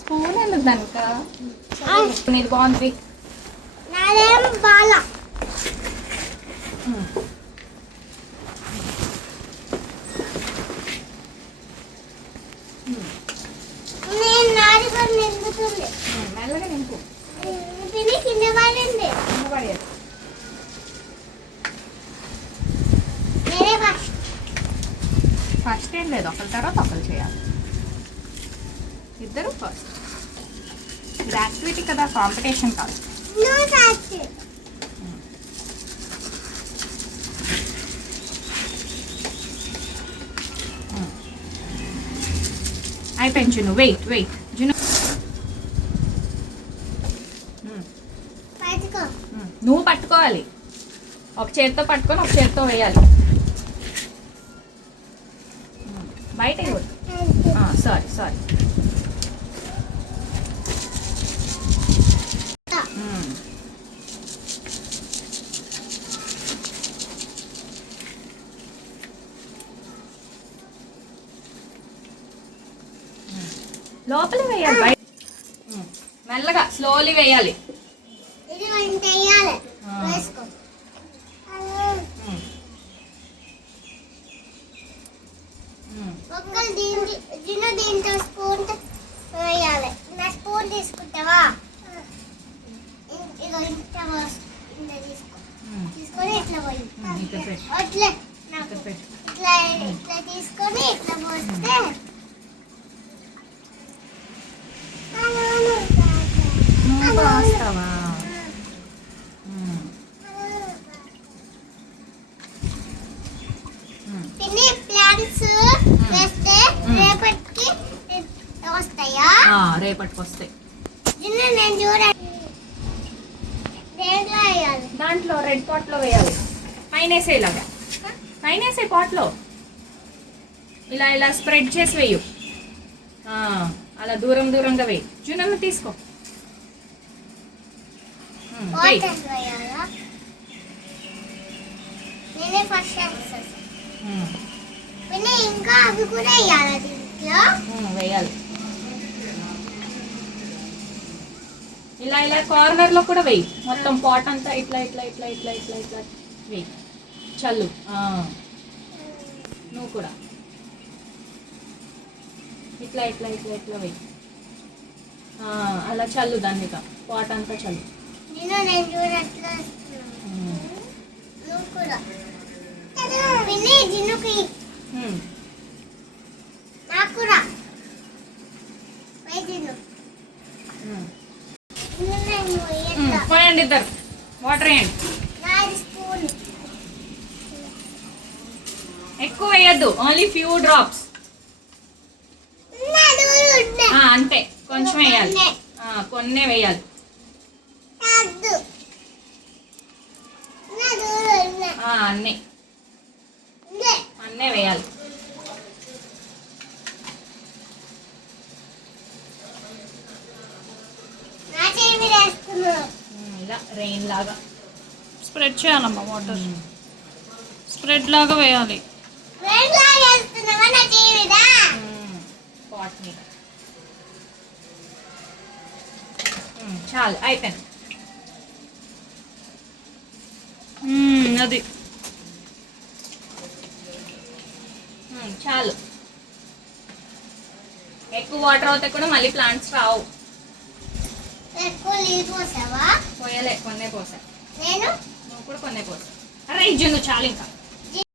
Spoon ఎందుకు దానిక నీది బాగుంది. నాదేం బాలా నేను నాది కూడా నింపుతుంది. మెల్లగా నింపు. తిని కింద పడింది. కింద పడేది. నేనే ఫస్ట్. ఫస్ట్ ఏం లేదు, ఒకరి తర్వాత ఒకరు చేయాలి. ఇద్దరు ఫస్ట్. ఇది యాక్టివిటీ కదా, కాంపిటీషన్ కాదు. నువ్వు ఫస్ట్. అయిపోయింది జును. Wait June. పట్టుకో. నువ్వు పట్టుకోవాలి. ఒక చేత్తో పట్టుకొని ఒక చేత్తో వేయాలి. బయట సారీ. లోపల వేయాలి. బయట మెల్లగా స్లోలీ వేయాలి. ఇది ఇంత వేయాలి. వేసుకో. ఒక్కరు దీంతో స్పూన్ వేయాలి. నా స్పూన్ తీసుకుంటావా? ఇగో ఇంత తీసుకో. తీసుకొని ఇట్లా పోయి అట్లా నాకు ఇట్లా తీసుకొని ఇట్లా పోస్తే వస్తావా? పిన్ని ప్లాంట్స్ వేస్తే రేపటికి వస్తాయా? రేపటికి వస్తాయి. నేను చూడండి దేంట్లో వేయాలి? దాంట్లో రెడ్ పాట్ లో వేయాలి. పైన వేసే ఇలాగా, పైన వేసే పాట్ లో ఇలా స్ప్రెడ్ చేసి వేయు. అలా దూరంగా వేయి. జునమ్మ తీసుకో. వాటర్ వేయాలా? నేనే ఫస్ట్ చేస్తాను. పిన్ని ఇంకా అవి కూడా వేయాలా దీంట్లో? వేయాలి. ఇలా కార్నర్ లో కూడా వేయి. మొత్తం పాట్ అంతా ఇట్లా వేయి. చల్లు. నువ్వు కూడా ఇట్లా వేయి. అలా చల్లు. దాన్ని పాట్ అంతా చల్లు. నేను చూడట్లా. నువ్వు కూడా పిన్ని జిన్నుకి నాకు కూడా పోయండి ఇద్దరు. వాటర్ వేయండి. ఎక్కువ వేయద్దు, ఓన్లీ ఫ్యూ డ్రాప్స్ అంతే. కొంచెం వేయాలి, కొన్నే వేయాలి. అన్నే వేయాలి. ఇలా రెయిన్ లాగా స్ప్రెడ్ చేయాలమ్మా. వాటర్ స్ప్రెడ్ లాగా వేయాలి. పాట్ మీద. చాలు, అయిపోయింది. అది చాలు. ఎక్కువ వాటర్ అవుతే కూడా మళ్ళీ ప్లాంట్స్ రావు. పోయలే, కొన్నే పోసా. నేను నువ్వు కూడా కొన్నే పోసా. అరే ఇజ్జు, నువ్వు చాలు ఇంకా.